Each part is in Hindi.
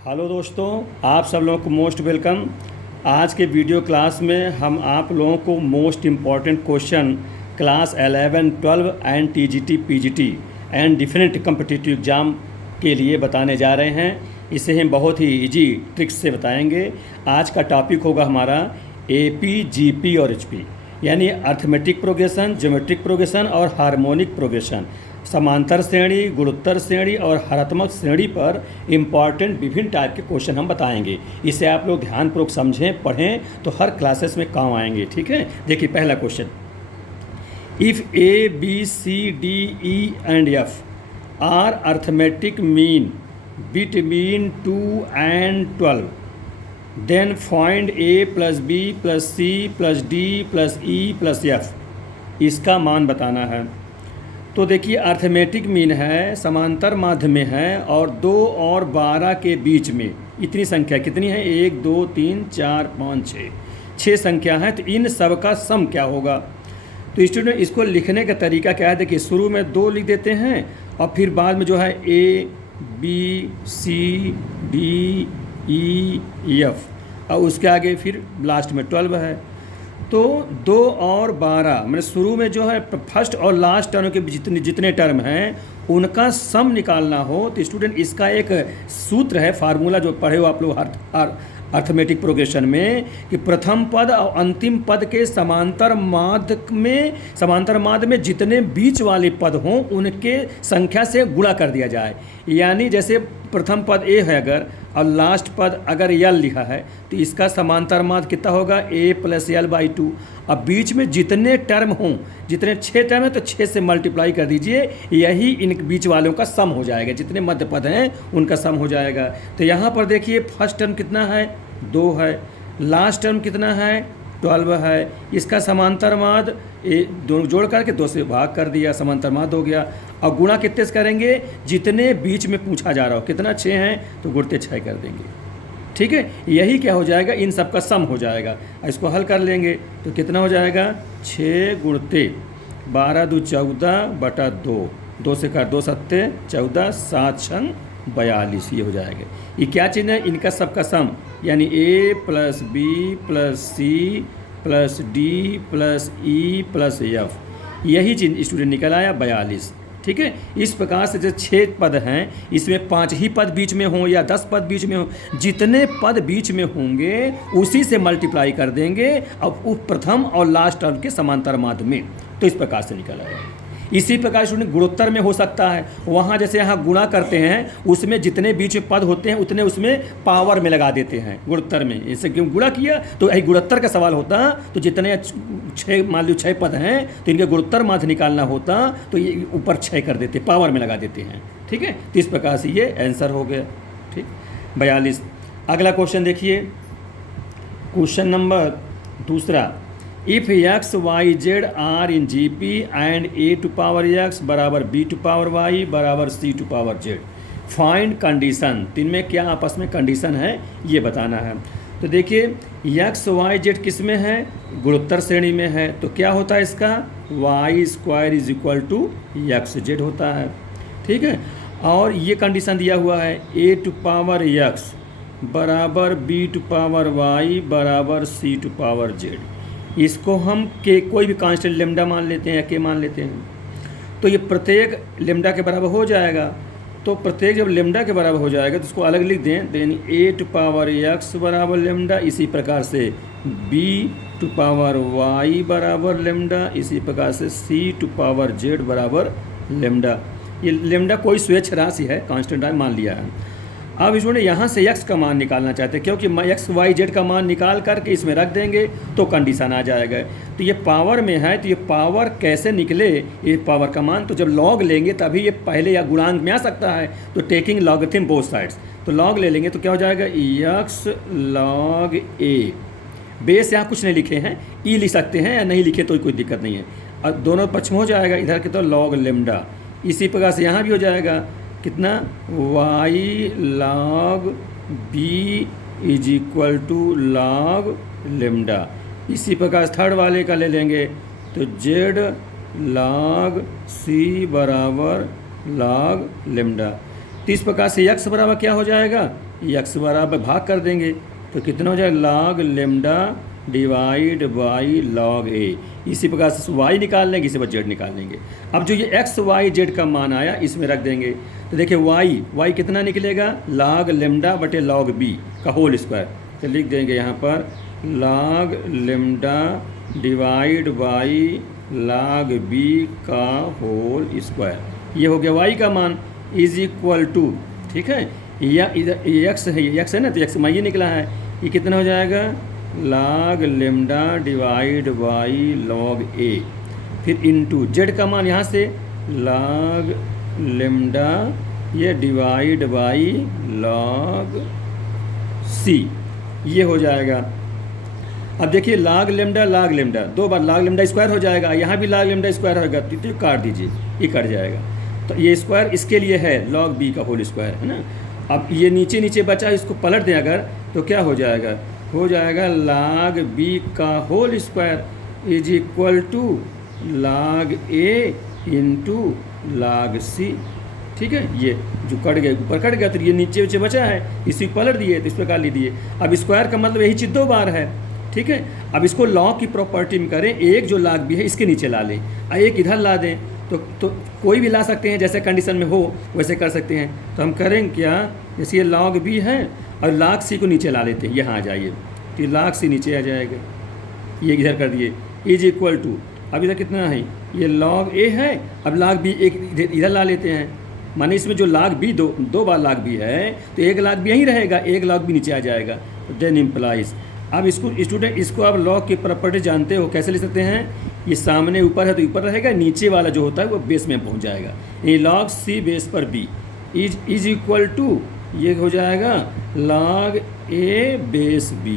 हेलो दोस्तों, आप सब लोगों को मोस्ट वेलकम। आज के वीडियो क्लास में हम आप लोगों को most important question class 11, 12 and TGT, PGT and different competitive exam के लिए बताने जा रहे हैं। इसे हम बहुत ही इजी ट्रिक्स से बताएंगे। आज का टॉपिक होगा हमारा एपी, जीपी और एचपी, यानी अर्थमेटिक प्रोग्रेशन, ज्योमेट्रिक प्रोग्रेशन और हार्मोनिक प्रोग्रेशन, समांतर श्रेणी, गुणोत्तर श्रेणी और हरात्मक श्रेणी पर इम्पॉर्टेंट विभिन्न टाइप के क्वेश्चन हम बताएंगे। इसे आप लोग ध्यानपूर्वक समझें, पढ़ें तो हर क्लासेस में काम आएंगे। ठीक है, देखिए पहला question, if A B C D E and F are arithmetic mean between 2 and 12, then find A plus B plus C plus D plus E plus F. इसका मान बताना है। तो देखिए अर्थमेटिक मीन है, समांतर माध्य में है और 2 और 12 के बीच में इतनी संख्या कितनी है? 1 2 3 4 5 6 संख्या है। तो इन सब का सम क्या होगा? तो स्टूडेंट इसको लिखने का तरीका क्या है? देखिए शुरू में 2 लिख देते हैं और फिर बाद में जो है A B C D E F और उसके आगे फिर लास्ट में 12 है। तो 2 और 12 मैंने शुरू में जो है फर्स्ट और लास्ट टर्म के जितने टर्म हैं उनका सम निकालना हो तो स्टूडेंट इसका एक सूत्र है, फार्मूला जो पढ़े हो आप लोग अर्थमेटिक प्रोग्रेशन में, कि प्रथम पद और अंतिम पद के समांतर माध्य में जितने बीच वाले पद हों उनके संख्या से गुणा कर दिया जाए। यानी जैसे प्रथम पद ए है अगर और लास्ट पद अगर यल लिखा है तो इसका समांतर माध्य कितना होगा? ए प्लस यल बाई 2। अब बीच में जितने टर्म हों, जितने 6 टर्म हैं तो 6 से मल्टीप्लाई कर दीजिए, यही इन बीच वालों का सम हो जाएगा। जितने मध्य पद हैं उनका सम हो जाएगा। तो यहाँ पर देखिए फर्स्ट टर्म कितना है? 2 है। लास्ट टर्म कितना है? 12 है। इसका समांतर माध्य दोनों जोड़ करके 2 से भाग कर दिया, समांतर माध्य हो गया। और गुणा कितने से करेंगे? जितने बीच में पूछा जा रहा हो, कितना 6 हैं तो गुणते 6 कर देंगे। ठीक है, यही क्या हो जाएगा? इन सब का सम हो जाएगा। इसको हल कर लेंगे तो कितना हो जाएगा? 6 गुणते 12 2 14 बटा 2, 2 से कर 2 सत्ते 14, 7 छंग 42, ये हो जाएगा। ये क्या चिन्ह है? इनका सबका सम, यानी A plus B plus C plus D plus E plus F, यही चिन्ह स्टूडेंट निकल आया 42। ठीक है, इस प्रकार से जो 6 पद हैं इसमें 5 ही पद बीच में हों या 10 पद बीच में हों, जितने पद बीच में होंगे उसी से मल्टीप्लाई कर देंगे अब प्रथम और लास्ट टर्म के समांतर माध्य में। तो इस प्रकार से निकल आया। इसी प्रकार स्टूडेंट गुणोत्तर में हो सकता है, वहाँ जैसे यहाँ गुणा करते हैं उसमें जितने बीच में पद होते हैं उतने उसमें पावर में लगा देते हैं गुणोत्तर में। इससे क्यों गुणा किया? तो यही गुणोत्तर का सवाल होता, तो जितने 6 मान लो 6 पद हैं तो इनके गुणोत्तर माध्य निकालना होता तो ये ऊपर 6 कर देते, पावर में लगा देते हैं। ठीक है, तो इस प्रकार से ये आंसर हो गया। ठीक, 42। अगला क्वेश्चन देखिए, क्वेश्चन नंबर दूसरा, if X Y Z are in G P and A to power X बराबर बी टू पावर वाई बराबर C to power Z, find condition. तो इनमें क्या आपस में कंडीशन है ये बताना है। तो देखिए एक्स वाई जेड किस में है? गुणोत्तर श्रेणी में है। तो क्या होता है इसका? Y square is equal to X Z होता है। ठीक है, और ये कंडीशन दिया हुआ है ए टू पावर एक्स बराबर बी टू पावर वाई बराबर सी टू पावर जेड। इसको हम के कोई भी कांस्टेंट लेमडा मान लेते हैं या के मान लेते हैं, तो ये प्रत्येक लेमडा के बराबर हो जाएगा। तो प्रत्येक जब लेमडा के बराबर हो जाएगा तो इसको अलग लिख दें, then A to power X बराबर लेमडा, इसी प्रकार से बी टू पावर वाई बराबर लेमडा, इसी प्रकार से सी टू पावर जेड बराबर लेमडा। ये लेमडा कोई स्वेच्छ राशि है, कांस्टेंट मान लिया है। अब इसमें यहाँ से x का मान निकालना चाहते हैं, क्योंकि x y z का मान निकाल करके इसमें रख देंगे तो कंडीशन आ जाएगा। तो ये पावर में है तो ये पावर कैसे निकले, ये पावर का मान तो जब लॉग लेंगे तभी ये पहले या गुणांक में आ सकता है। तो टेकिंग लॉगरिथम बोथ साइड्स, तो लॉग ले लेंगे तो क्या हो जाएगा? x log a। बेस यहाँ कुछ नहीं लिखे हैं, ई लिख सकते हैं या नहीं लिखे तो कोई दिक्कत नहीं है। अब दोनों पक्ष में हो जाएगा, इधर के तो लॉग लेमडा, इसी प्रकार से यहाँ भी हो जाएगा कितना? y log b is equal to log lambda. इसी प्रकार थर्ड वाले का ले लेंगे तो z log c बराबर log लेमडा। तो इस प्रकार से x बराबर क्या हो जाएगा? ये एक्स बराबर भाग कर देंगे तो कितना हो जाएगा log lambda divide by log A. इसी प्रकार से वाई निकाल लेंगे, इसी पर जेड निकाल लेंगे। अब जो ये एक्स वाई जेड का मान आया इसमें रख देंगे तो देखिए वाई कितना निकलेगा लॉग लेमडा बटे लॉग बी का होल स्क्वायर। तो लिख देंगे यहाँ पर log lambda divide by log B का होल स्क्वायर। ये हो गया वाई का मान इज इक्वल टू, ठीक है, या इधर एक्स है ना, तो एक्स ये निकला है, ये कितना हो जाएगा log lambda divide by log A, फिर इनटू जेड का मान यहाँ से लॉग लेमडा ये डिवाइड बाई लॉग सी, ये हो जाएगा। अब देखिए लॉग लेमडा दो बार लॉग लेमडा स्क्वायर हो जाएगा, यहाँ भी लॉग लेमडा स्क्वायर होगा तो काट दीजिए, ये कट जाएगा। तो ये स्क्वायर इसके लिए है लॉग बी का होल स्क्वायर, है ना। अब ये नीचे पचा, इसको पलट दें अगर तो क्या हो जाएगा लॉग बी का whole square is equal to log A into log C, ठीक है। ये जो कट गया ऊपर कट गया तो ये नीचे बचा है, इसी को पलट दिए तो इस प्रकार लिख दिए। अब स्क्वायर का मतलब यही चीज़ दो बार है, ठीक है। अब इसको लॉग की प्रॉपर्टी में करें, एक जो लॉग बी है इसके नीचे ला लें और एक इधर ला दें तो कोई भी ला सकते हैं, जैसे कंडीशन में हो वैसे कर सकते हैं। तो हम करें क्या, जैसे ये लॉग बी है और लॉग सी को नीचे ला लेते हैं, यहाँ आ जाइए तो लॉग सी नीचे आ जाएगा, ये इधर कर दिए इज इक्वल टू, अब इधर कितना है ये लॉग ए है, अब लॉग बी एक इधर ला लेते हैं, माने इसमें जो लॉग बी दो बार लॉग बी है तो एक लॉग बी यहीं रहेगा, एक लॉग बी नीचे आ जाएगा, देन इम्प्लाइज। अब इसको स्टूडेंट इसको आप लॉग की प्रॉपर्टी जानते हो, कैसे लिख सकते हैं, ये सामने ऊपर है तो ऊपर रहेगा, नीचे वाला जो होता है वो बेस में पहुंच जाएगा। ये लॉग सी बेस पर बी इज इक्वल टू, ये हो जाएगा लॉग ए बेस बी,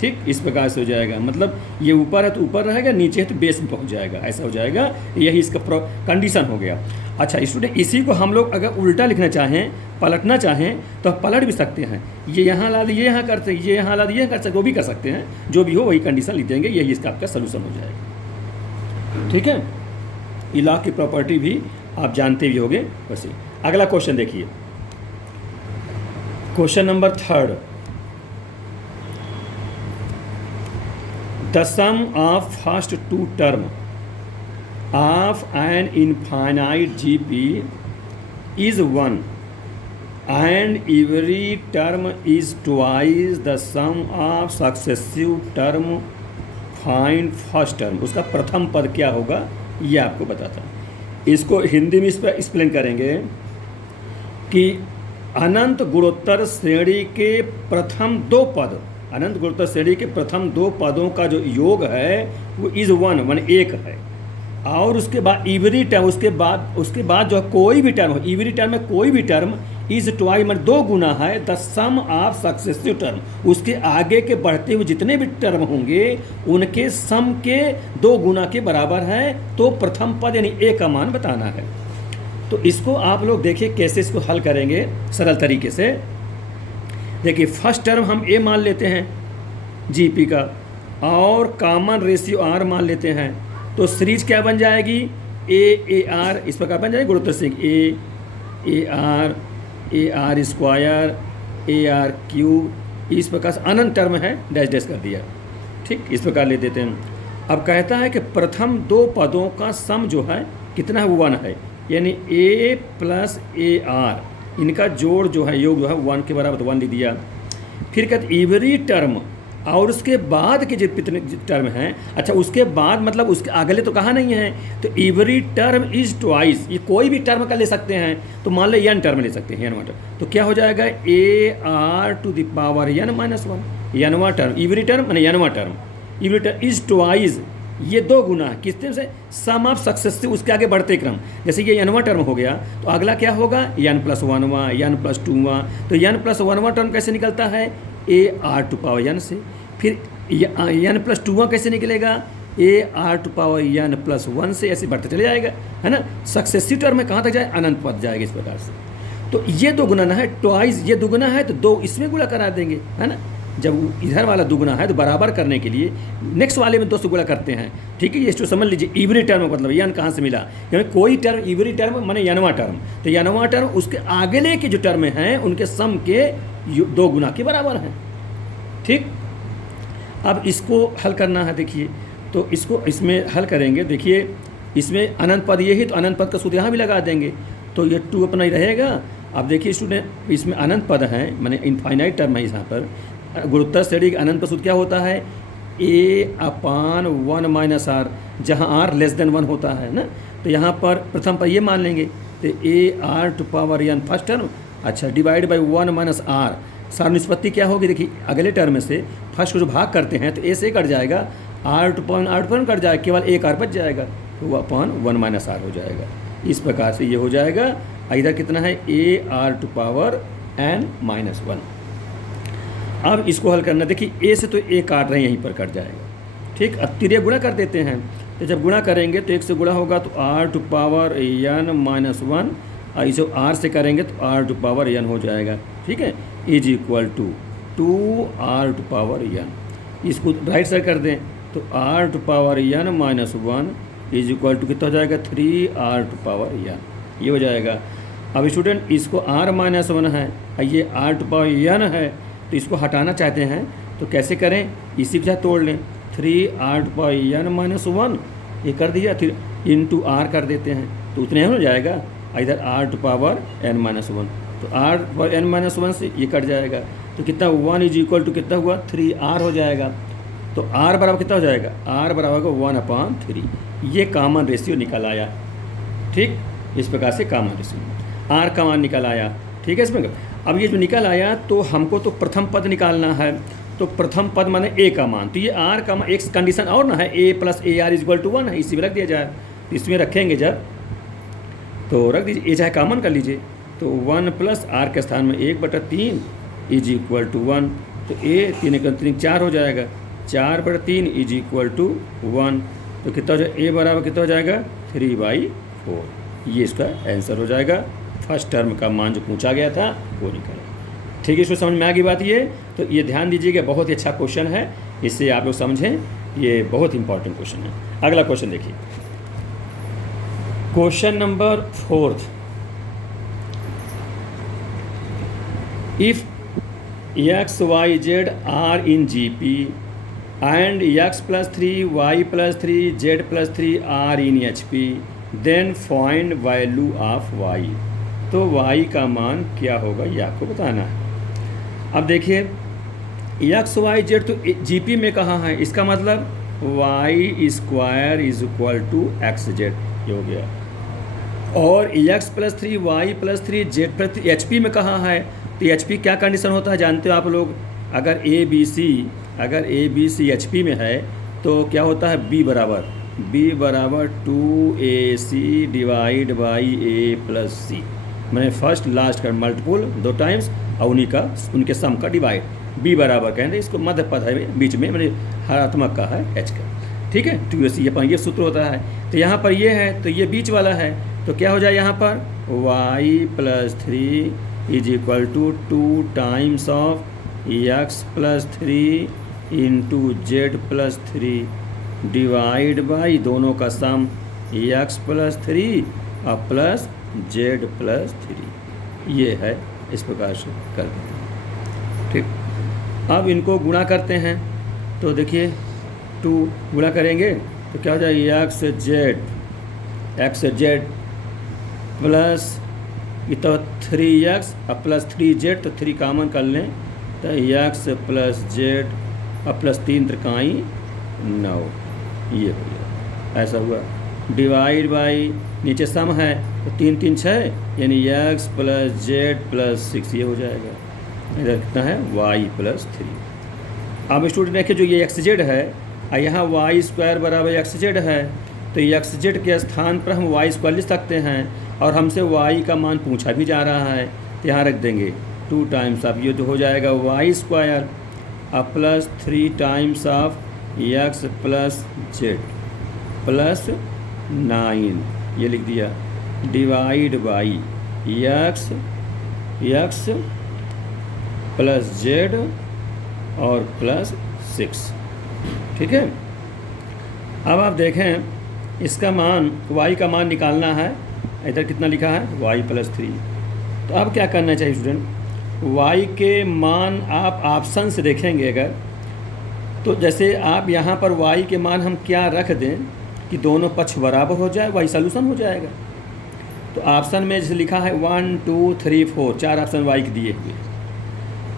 ठीक, इस प्रकार से हो जाएगा। मतलब ये ऊपर है तो ऊपर रहेगा, नीचे है तो बेस में पहुंच जाएगा, ऐसा हो जाएगा। यही इसका कंडीशन हो गया। अच्छा स्टूडेंट, इसी को हम लोग अगर उल्टा लिखना चाहें, पलटना चाहें तो पलट भी सकते हैं। ये यहाँ ला दिए, यहाँ करते, ये यहाँ ला दिए, कर सकते, वो भी कर सकते हैं, जो भी हो वही कंडीशन लिख देंगे, यही इसका आपका सोल्यूशन हो जाएगा, ठीक है। ये लॉग की प्रॉपर्टी भी आप जानते भी होंगे वैसे। अगला क्वेश्चन देखिए, question number 3, the sum of first two term of an infinite GP is 1 and every term is twice the sum of successive term, find first term। उसका प्रथम पद क्या होगा ये आपको बताता हूँ। इसको हिंदी में इस पर एक्सप्लेन करेंगे कि अनंत गुणोत्तर श्रेणी के प्रथम दो पद, अनंत गुणोत्तर श्रेणी के प्रथम दो पदों का जो योग है वो इज 1 एक है, और उसके बाद इवरी टर्म, उसके बाद जो कोई भी टर्म हो, इवरी टर्म में कोई भी टर्म इज ट्वाइस मतलब दो गुना है the sum of successive term, उसके आगे के बढ़ते हुए जितने भी टर्म होंगे उनके सम के दो गुना के बराबर है, तो प्रथम पद यानी ए का मान बताना है। तो इसको आप लोग देखिए कैसे इसको हल करेंगे सरल तरीके से। देखिए फर्स्ट टर्म हम ए मान लेते हैं जीपी का, और कॉमन रेशियो आर मान लेते हैं, तो सीरीज क्या बन जाएगी ए आर, इस प्रकार बन जाएगी गुणोत्तर श्रेणी A R square A R cube, इस प्रकार से अनंत टर्म है, डैश डैश कर दिया, ठीक, इस प्रकार ले देते हैं। अब कहता है कि प्रथम दो पदों का सम जो है कितना है वो 1 है, यानी ए प्लस ए आर, इनका जोड़ जो है योग जो है 1 के बराबर, तो 1 लिख दिया। फिर कहते इवरी टर्म, और उसके बाद के जितने टर्म हैं, अच्छा उसके बाद मतलब उसके अगले तो कहा नहीं है, तो इवरी टर्म इज ट्वाइस, ये कोई भी टर्म का ले सकते हैं, तो मान लो n टर्म ले सकते हैं, n टर्म, तो क्या हो जाएगा A R to the power n minus 1, n term, every term माने n term, every term is twice, ये दो गुना है किस तरह से, सम ऑफ सक्सेसिव, उसके आगे बढ़ते क्रम, जैसे ये n टर्म हो गया तो अगला क्या होगा n + 1वां, n + 2वां, तो n + 1वां टर्म कैसे निकलता है A R to power n से, फिर n + 2वां कैसे निकलेगा A R to power n + 1 से, ऐसे बढ़ते चले जाएगा, है ना। सक्सेसिव टर्म में कहाँ तक जाए, अनंत पद जाएगा इस प्रकार से। तो ये दो गुना ना है ट्वाइस, ये दुगुना है तो दो इसमें गुणा करा देंगे, है ना। जब इधर वाला दुगुना है तो बराबर करने के लिए नेक्स्ट वाले में 2 से गुणा करते हैं। ठीक है, ये तो समझ लीजिए इवरी टर्म मतलब यन कहाँ से मिला, यानी कोई टर्म इवरी टर्म माने यनवा टर्म, तो यनवा टर्म उसके आगले के जो टर्म हैं उनके सम के 2 गुना के बराबर हैं। ठीक, अब इसको हल करना है। देखिए तो इसको इसमें हल करेंगे। देखिए इसमें अनंत पद ये ही, तो अनंत पद का सूत्र यहाँ भी लगा देंगे, तो ये 2 अपना ही रहेगा। अब देखिए स्टूडेंट, इसमें अनंत पद हैं माने इनफाइनाइट टर्म है। यहाँ पर गुरुत्तर श्रेणी का अनंत पद सूत्र क्या होता है, a/1 - r, जहाँ r <1 होता है ना, तो यहाँ पर प्रथम पर ये मान लेंगे, तो a r⁴n फर्स्ट टर्म, अच्छा डिवाइड बाई 1 - r। सार निष्पत्ति क्या होगी, देखिए अगले टर्म से फर्स्ट को जो भाग करते हैं तो a से कट जाएगा, r⁴ कट जाएगा, केवल एक r बच जाएगा, तो वो अपॉन 1 - r हो जाएगा। इस प्रकार से ये हो जाएगा। इधर कितना है, ar⁴n-1। अब इसको हल करना, देखिए a से तो a काट रहे हैं, यहीं पर कट जाएगा। ठीक, अब तिर्यक गुणा कर देते हैं, तो जब गुणा करेंगे तो 1 से गुणा होगा तो r⁴n-1, और इसे r से करेंगे तो r⁴n हो जाएगा। ठीक है, इज इक्वल टू 2r⁴n। इसको राइट साइड कर दें तो r⁴n-1 इज इक्वल टू कितना हो जाएगा, 3r⁴n, ये हो जाएगा। अब स्टूडेंट इसको r-1 है और ये r⁴n है, तो इसको हटाना चाहते हैं तो कैसे करें, इसी के साथ तोड़ लें, 3r⁴n-1 ये कर दिया, फिर इंटू r कर देते हैं तो उतने हो जाएगा। इधर r⁴n-1, तो r⁴n-1 से ये कट जाएगा, तो कितना 1 इज इक्वल टू कितना हुआ, 3r हो जाएगा। तो r बराबर कितना हो जाएगा, r बराबर 1/3। ये कॉमन रेशियो निकल आया। ठीक, इस प्रकार से कॉमन रेशियो r का मान निकल आया। ठीक है, इसमें अब ये जो निकल आया तो हमको तो प्रथम पद निकालना है, तो प्रथम पद माने a का मान, तो ये r का मान, एक कंडीशन और ना है, a + ar = 1 है, इसी में रख दिया जाए। तो इसमें रखेंगे जब तो रख दीजिए, a चाहे कॉमन कर लीजिए, तो 1 + r के स्थान में 1/3 इज इक्वल टू 1, तो a 3 × 4 हो जाएगा, 4/3 इज इक्वल टू 1, तो कितना हो जाएगा, a बराबर कितना हो जाएगा, 3/4। ये इसका आंसर हो जाएगा। फर्स्ट टर्म का मान जो पूछा गया था वो निकला। ठीक है, इसको समझ में आ गई बात ये, तो ये ध्यान दीजिएगा, बहुत ही अच्छा क्वेश्चन है, इससे आप लोग समझें, ये बहुत इंपॉर्टेंट क्वेश्चन है। अगला क्वेश्चन देखिए, question number 4। If x, y, z are in GP and x + 3, y + 3, z + 3 are in HP, then find value of y। तो y का मान क्या होगा ये आपको बताना है। अब देखिए x, y, z तो GP में कहाँ है, इसका मतलब y² is equal to xz, ये हो गया। और x + 3, y + 3, z + 3 HP में कहाँ है, तो HP क्या कंडीशन होता है जानते हो आप लोग, अगर a b c HP में है तो क्या होता है, b बराबर 2ac divide by a + c, मैंने फर्स्ट लास्ट का मल्टीपुल 2 टाइम्स और उनके सम का डिवाइड, b बराबर कहेंगे, इसको मध्य पद है बीच में, मैंने हरात्मक का है h का। ठीक है, 2ac ये सूत्र होता है। तो यहाँ पर ये है तो ये बीच वाला है, तो क्या हो जाए यहाँ पर y + 3 is equal to 2 times of x + 3 into z + 3 divide by दोनों का सम x + 3 और प्लस z + 3, ये है। इस प्रकार से कर देते हैं। ठीक, अब इनको गुणा करते हैं, तो देखिए 2 गुणा करेंगे तो क्या हो जाएगा, xz प्लस तो 3x और प्लस 3z, तो 3 कॉमन कर लें तो x + z और प्लस 3 × 9, ये हो गया, ऐसा हुआ। डिवाइड बाई नीचे सम है तो 3 3 6 यानी x + z + 6, ये हो जाएगा। इधर कितना है, y + 3। अब स्टूडेंट देखिए जो ये xz है और यहाँ y² बराबर xz है, तो xz के स्थान पर हम y² लिख सकते हैं, और हमसे y का मान पूछा भी जा रहा है, तो यहाँ रख देंगे 2 टाइम्स ऑफ, ये तो हो जाएगा y² और plus 3 times of x + z plus 9, ये लिख दिया, डिवाइड बाई x + z और प्लस 6। ठीक है, अब आप देखें इसका मान y का मान निकालना है। इधर कितना लिखा है y + 3। तो अब क्या करना चाहिए स्टूडेंट, y के मान आप ऑप्शन से देखेंगे अगर, तो जैसे आप यहाँ पर y के मान हम क्या रख दें कि दोनों पक्ष बराबर हो जाए, वही सॉल्यूशन हो जाएगा। तो ऑप्शन में जैसे लिखा है 1 2 3 4, 4 ऑप्शन y के दिए हुए,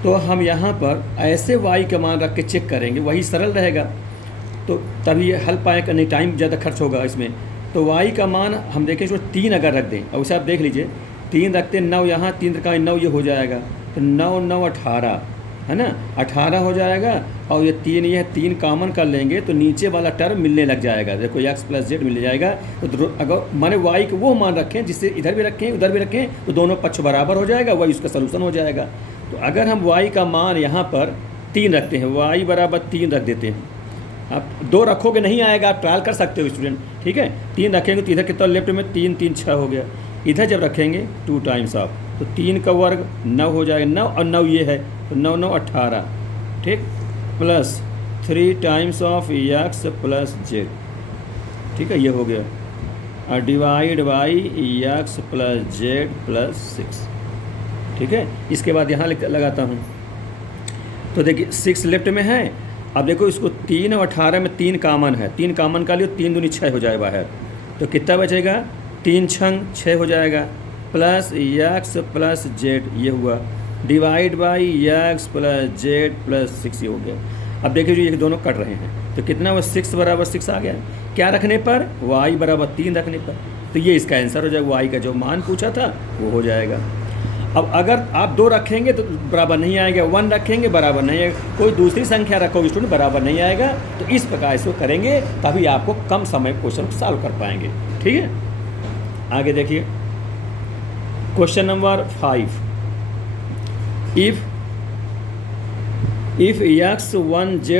तो हम यहाँ पर ऐसे y का मान रख के चेक करेंगे, वही सरल रहेगा। तो तभी हल पाए करने टाइम ज़्यादा खर्च होगा इसमें। तो y का मान हम देखें इसको 3 अगर रख दें, और उसे आप देख लीजिए 3 रखते 9, यहाँ 3 का 9 ये हो जाएगा, तो 9 9 18 है ना, 18 हो जाएगा। और ये 3 ये 3 कॉमन कर लेंगे तो नीचे वाला टर्म मिलने लग जाएगा, देखो x + z मिल जाएगा। तो अगर माने y को वो मान रखें जिससे इधर भी रखें उधर भी रखें तो दोनों पक्ष बराबर हो जाएगा, वही उसका सलूशन हो जाएगा। तो अगर हम y का मान यहाँ पर 3 रखते हैं, y = 3 रख देते हैं। आप 2 रखोगे नहीं आएगा, आप ट्रायल कर सकते हो स्टूडेंट। ठीक है, 3 रखेंगे तो इधर कितना लेफ्ट में 3 3 6 हो गया। इधर जब रखेंगे 2 टाइम्स ऑफ, तो 3 का वर्ग 9 हो जाएगा, 9 और 9 ये है, तो 9 9 18। ठीक, plus 3 times of x + z। ठीक है, ये हो गया, और डिवाइड बाई x + z + 6। ठीक है, इसके बाद यहाँ लगाता हूँ, तो देखिए 6 लेफ्ट में है। अब देखो इसको 3 और 18 में 3 कॉमन है, 3 कॉमन का लिए 3 दूनी 6 हो जाएगा बाहर, तो कितना बचेगा 3 6 6 हो जाएगा, प्लस x + z ये हुआ, डिवाइड बाई x + z + 6 ये हो गया। अब देखिए जो ये दोनों कट रहे हैं, तो कितना वो 6 = 6 आ गया, क्या रखने पर y = 3 रखने पर। तो ये इसका आंसर हो जाएगा, y का जो मान पूछा था वो हो जाएगा। अब अगर आप 2 रखेंगे तो बराबर नहीं आएगा, 1 रखेंगे बराबर नहीं आएगा, कोई दूसरी संख्या रखोगे स्टूडेंट बराबर नहीं आएगा। तो इस प्रकार इसको करेंगे तभी आपको कम समय क्वेश्चन सॉल्व कर पाएंगे। ठीक है, आगे देखिए क्वेश्चन नंबर 5। इफ x1z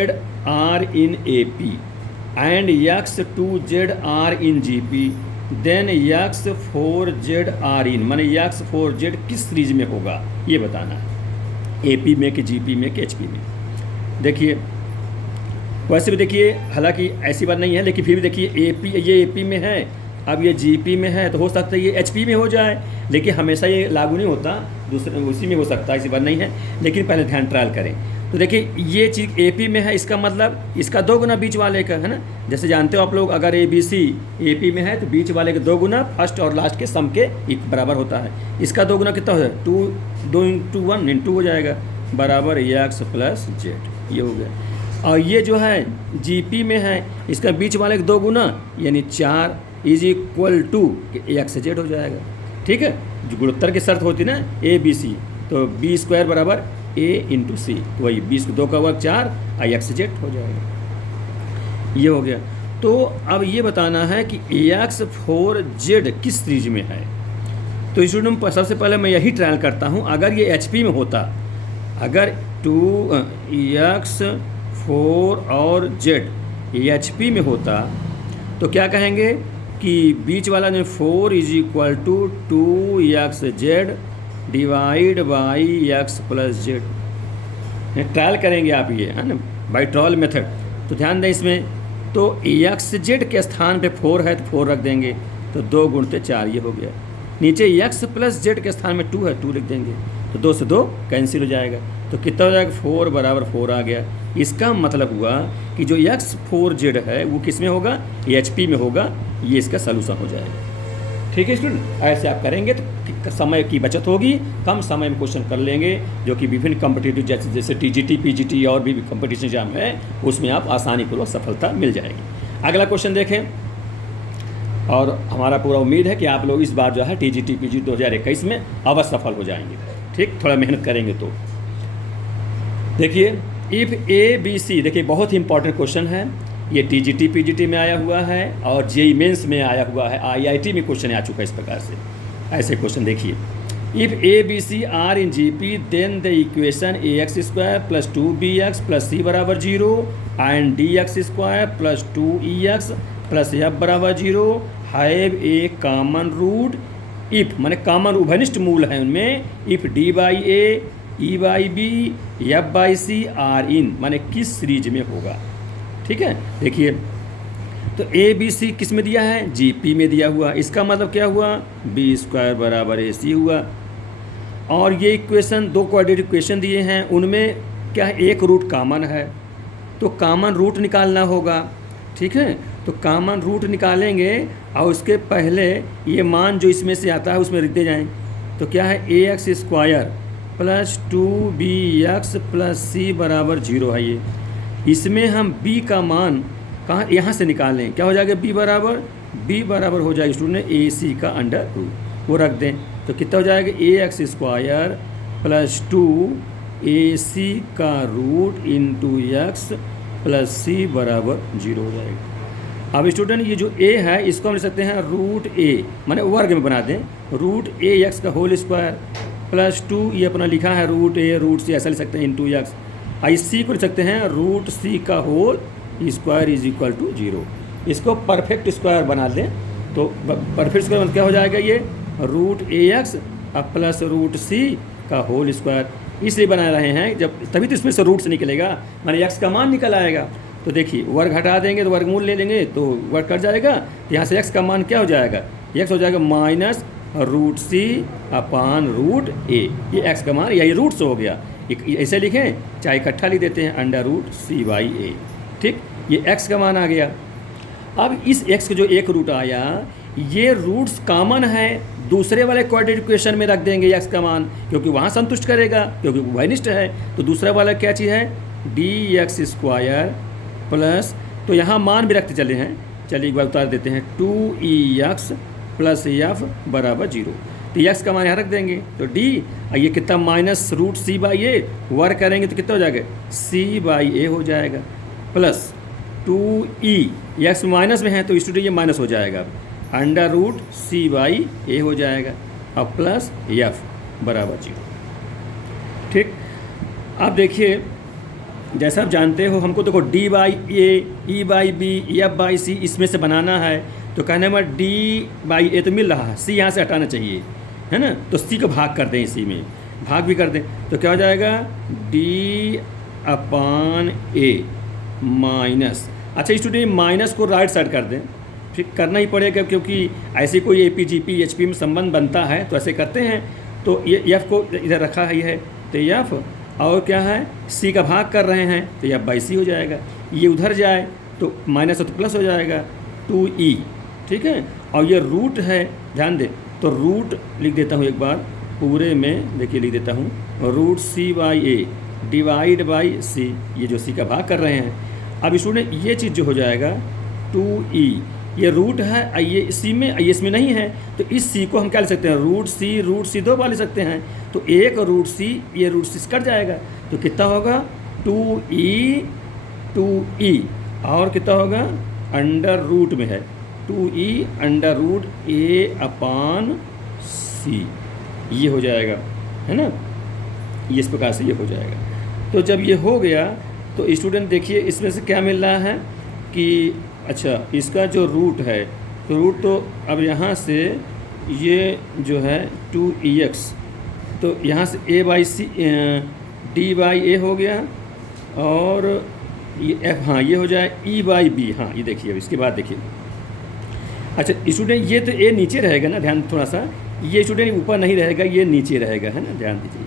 are in AP and x2z are in GP, then x4z are in, माने x4z किस सीरीज में होगा ये बताना है, AP में कि GP में कि HP में। देखिए वैसे भी देखिए, हालांकि ऐसी बात नहीं है, लेकिन फिर भी देखिए ये AP में है, अब ये GP में है, तो हो सकता है ये HP में हो जाए, लेकिन हमेशा ये लागू नहीं होता, दूसरे उसी में हो सकता है, ऐसी बात नहीं है। लेकिन पहले ध्यान ट्रायल करें। तो देखिए ये चीज़ AP में है, इसका मतलब इसका 2 गुना बीच वाले का है ना। जैसे जानते हो आप लोग, अगर ABC AP में है तो बीच वाले के 2 गुना फर्स्ट और लास्ट के सम के बराबर होता है। इसका 2 गुना कितना हो जाएगा, 2 × 1 × 2 हो जाएगा, बराबर x + z ये हो गया। और ये जो है GP में है, इसका बीच वाले के 2 गुना यानी 4 = x z हो जाएगा। ठीक है, जो गुणोत्तर की शर्त होती है ना ABC, तो B² = A × C, तो वही 20 को 2 का वर्ग 4 x z हो जाएगा। ये हो गया। तो अब ये बताना है कि x4z किस सीरीज में है। तो स्टूडेंट सबसे पहले मैं यही ट्रायल करता हूँ, अगर ये HP में होता, अगर 2x4 और z ये HP में होता तो क्या कहेंगे कि बीच वाला जो 4 = 2xz divide by x + z। Trial करेंगे आप ये, है ना, बाई ट्रायल मेथड। तो ध्यान दें इसमें, तो xz के स्थान पे 4 है तो 4 रख देंगे, तो 2 × 4 ये हो गया। नीचे x + z के स्थान में 2 है, 2 लिख देंगे, तो 2 से 2 कैंसिल हो जाएगा, तो कितना हो जाएगा 4 = 4 आ गया। इसका मतलब हुआ कि जो x4z है वो किस में होगा, HP में होगा, ये इसका सलूशन हो जाएगा। ठीक है स्टूडेंट, ऐसे आप करेंगे तो समय की बचत होगी, कम समय में क्वेश्चन कर लेंगे, जो कि विभिन्न कॉम्पिटिटिव जैसे TGT PGT और भी कॉम्पिटिशन एग्जाम है उसमें आप आसानीपूर्वक सफलता मिल जाएगी। अगला क्वेश्चन देखें, और हमारा पूरा उम्मीद है कि आप लोग इस बार जो है TGT PGT 2021 में अवश्य सफल हो जाएंगे। ठीक, थोड़ा मेहनत करेंगे तो। देखिए इफ़ ABC, देखिए बहुत ही इंपॉर्टेंट क्वेश्चन है ये, TGT PGT में आया हुआ है और JEE मेंस में आया हुआ है, IIT में क्वेश्चन आ चुका है इस प्रकार से। ऐसे क्वेश्चन देखिए, if ABC are in GP then the equation ax² + 2bx + c = 0 and dx² + 2ex + f = 0 have a common root. If माने कॉमन उभयनिष्ठ मूल है उनमें, if d/a E by B F by C are in, माने किस सीरीज में होगा। ठीक है, देखिए तो ए बी सी किस में दिया है, जी पी में दिया हुआ, इसका मतलब क्या हुआ, बी स्क्वायर बराबर ए सी हुआ। और ये इक्वेशन दो क्वाड्रेटिक इक्वेशन दिए हैं, उनमें क्या है, एक रूट कॉमन है, तो कॉमन रूट निकालना होगा। ठीक है, तो कॉमन रूट निकालेंगे और उसके पहले ये मान जो इसमें से आता है उसमें लिखते जाएं। तो क्या है, a x square plus 2bx plus c बराबर 0 है। ये इसमें हम b का मान कहाँ, यहाँ से निकालें, क्या हो जाएगा, b बराबर हो जाएगा स्टूडेंट ए सी का अंडर रूट, वो रख दें। तो कितना हो जाएगा, ए एक्स स्क्वायर प्लस 2ac का root into x plus c बराबर 0 हो जाएगा। अब स्टूडेंट ये जो a है इसको हम लिख सकते हैं रूट a, माने वर्ग में बना दें, रूट a एक्स का होल स्क्वायर प्लस 2, ये अपना लिखा है रूट a रूट c, ऐसा लिख सकते हैं इंटू एक्स। इस c को लिख सकते हैं रूट c का whole square is equal to 0। इसको परफेक्ट स्क्वायर बना दें तो परफेक्ट स्क्वायर मतलब क्या हो जाएगा, ये root a X plus root c का होल स्क्वायर। इसलिए बना रहे हैं जब, तभी तो इसमें से रूट से निकलेगा, माने x का मान निकल आएगा। तो देखिए वर्ग हटा देंगे तो वर्गमूल ले लेंगे तो वर्ग कट जाएगा, यहाँ से x का मान क्या हो जाएगा, x हो जाएगा minus root C upon root a, ये x का मान यही रूट से हो गया। ऐसे लिखें, चाहे इकट्ठा लिख देते हैं अंडर रूट सी बाई ए। ठीक, ये x का मान आ गया। अब इस x का जो एक रूट आया, ये रूट्स कॉमन है, दूसरे वाले क्वाड्रेटिक इक्वेशन में रख देंगे x का मान, क्योंकि वहाँ संतुष्ट करेगा, क्योंकि वैनिष्ट है। तो दूसरा वाला क्या चीज़ है, डी एक्स स्क्वायर प्लस, तो यहाँ मान भी रखते चले हैं, चलिए एक बार उतार देते हैं, 2e(x) प्लस एफ बराबर 0। तो एक्स का मान यहाँ रख देंगे, तो डी, ये कितना minus root C by A, work करेंगे तो कितना हो जाएगा, सी बाई ए हो जाएगा, प्लस 2e, एक्स माइनस में है तो स्टूडेंट ये माइनस हो जाएगा, under root C by a हो जाएगा, अब प्लस एफ बराबर 0। ठीक, अब देखिए जैसा आप जानते हो, हमको देखो d by a, e by B, F by c इसमें से बनाना है। तो कहने में डी बाई ए तो मिल रहा है, सी यहाँ से हटाना चाहिए, है ना, तो सी को भाग कर दें, इसी में भाग भी कर दें, तो क्या हो जाएगा, डी अपान ए माइनस, अच्छा स्टूडेंट माइनस को राइट साइड कर दें, फिर करना ही पड़ेगा क्योंकि ऐसे कोई AP GP HP में संबंध बनता है तो ऐसे करते हैं। तो ये एफ को इधर रखा ही है, तो एफ और क्या है, सी का भाग कर रहे हैं तो एफ बाई सी हो जाएगा, ये उधर जाए तो माइनस हो तो प्लस हो जाएगा 2e। ठीक है, और ये रूट है, ध्यान दें, तो रूट लिख देता हूँ एक बार पूरे में, देखिए लिख देता हूँ, root C by a divide by c, ये जो सी का भाग कर रहे हैं। अब स्टूडेंट ये चीज़ जो हो जाएगा 2e, ये रूट है, ये सी में, ये इसमें नहीं है, तो इस सी को हम क्या ले सकते हैं, रूट सी दो बार ले सकते हैं, तो एक रूट सी, ये रूट सी कट जाएगा, तो कितना होगा 2e और कितना होगा, अंडर रूट में है 2e अंडर रूट ए अपान सी, ये हो जाएगा, है ना, ये इस प्रकार से ये हो जाएगा। तो जब ये हो गया तो स्टूडेंट देखिए इसमें से क्या मिल रहा है कि अच्छा इसका जो रूट है, तो रूट तो अब यहाँ से ये जो है 2ex, तो यहाँ से a by c d by a हो गया, और ये f, हाँ ये हो जाए e बाई बी, हाँ ये देखिए, अब इसके बाद देखिए, अच्छा स्टूडेंट ये तो a नीचे रहेगा ना, ध्यान थोड़ा सा, ये स्टूडेंट ऊपर नहीं रहेगा, ये नीचे रहेगा, है ना, ध्यान दीजिए,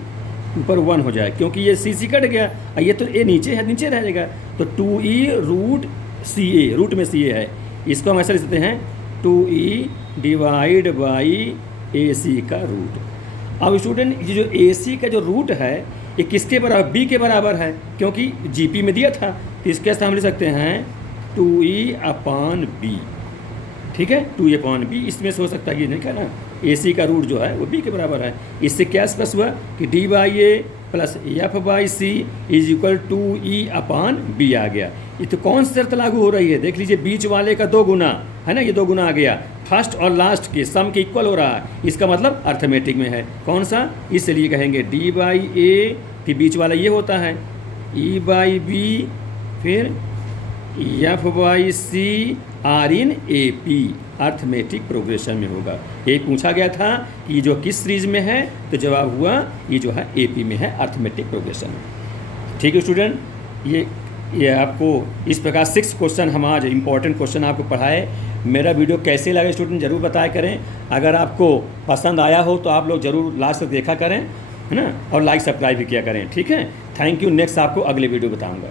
ऊपर 1 हो जाए क्योंकि ये सी कट गया, ये तो a नीचे है, नीचे रहेगा, तो 2e रूट सी ए, रूट में सी ए है, इसको हम ऐसा लिख सकते हैं 2e डिवाइड बाई ए सी का रूट। अब स्टूडेंट ये जो ए सी का जो रूट है ये किसके बराबर, b के बराबर है, क्योंकि GP में दिया था, तो इसके साथ हम लिख सकते हैं 2e अपान बी। ठीक है, 2e अपान बी, इसमें से हो सकता है ये नहीं कहना, ए सी का रूट जो है वो b के बराबर है। इससे क्या स्पष्ट हुआ कि d by a plus f by c is equal 2e upon b आ गया। ये तो कौन सी शर्त लागू हो रही है, देख लीजिए, बीच वाले का 2 गुना है ना, ये 2 गुना आ गया, फर्स्ट और लास्ट के सम के इक्वल हो रहा है, इसका मतलब अर्थमेटिक में है, कौन सा, इसलिए कहेंगे डी बाई ए, फिर बीच वाला ये होता है ई बाई बी, फिर F by C are in A P, arithmetic progression में होगा। एक पूछा गया था कि जो किस सीरीज में है, तो जवाब हुआ ये जो है AP में है, अर्थमेटिक प्रोग्रेशन में। ठीक है स्टूडेंट, ये आपको इस प्रकार 6 क्वेश्चन हम आज इंपॉर्टेंट क्वेश्चन आपको पढ़ाए। मेरा वीडियो कैसे लगे स्टूडेंट ज़रूर बताया करें। अगर आपको पसंद आया हो तो आप लोग ज़रूर लास्ट तक देखा करें, है ना, और लाइक सब्सक्राइब भी किया करें। ठीक है, थैंक यू। नेक्स्ट आपको अगले वीडियो बताऊँगा।